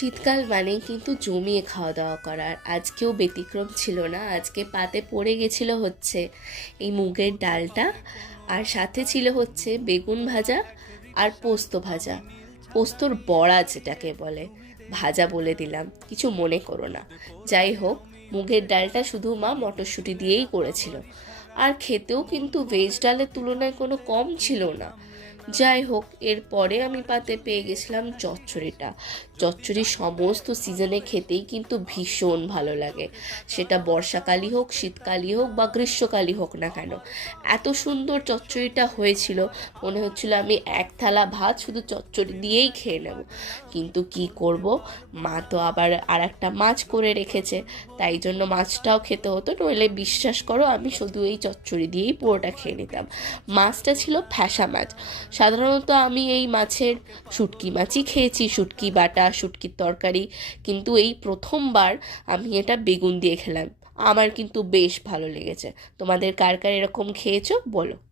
শীতকাল মানেই কিন্তু জমিয়ে খাওয়া দাওয়া করার, আজকেও ব্যতিক্রম ছিল না। আজকে পাতে পড়ে গেছিল হচ্ছে এই মুগের ডালটা, আর সাথে ছিল হচ্ছে বেগুন ভাজা আর পোস্ত ভাজা। পোস্তর বড়া যেটাকে বলে, ভাজা বলে দিলাম, কিছু মনে করো না। যাই হোক, মুগের ডালটা শুধু মা মটরশুঁটি দিয়েই করেছিল, আর খেতেও কিন্তু ভেজ ডালের তুলনায় কোনো কম ছিল না। যাই হোক, এরপরে আমি পাতে পেয়ে গেছিলাম চচ্চড়িটা। চচ্চড়ি সমস্ত সিজনে খেতেই কিন্তু ভীষণ ভালো লাগে, সেটা বর্ষাকালই হোক, শীতকালই হোক বা গ্রীষ্মকালই হোক না কেন। এত সুন্দর চচ্চড়িটা হয়েছিল, মনে হচ্ছিল আমি এক থালা ভাত শুধু চচ্চড়ি দিয়েই খেয়ে নেব। কিন্তু কি করব, মা তো আবার আর একটা মাছ করে রেখেছে, তাই জন্য মাছটাও খেতে হতো, নইলে বিশ্বাস করো আমি শুধু এই চচ্চড়ি দিয়েই পুরোটা খেয়ে নিতাম। মাছটা ছিল ফ্যাসা মাছ। সাধারণত আমি এই মাছের শুটকি মাছই খেয়েছি, শুটকি বাটা, শুটকির তরকারি, কিন্তু এই প্রথমবার আমি এটা বেগুন দিয়ে খেলাম। আমার কিন্তু বেশ ভালো লেগেছে। তোমাদের কার কার এরকম খেয়েছো বলো।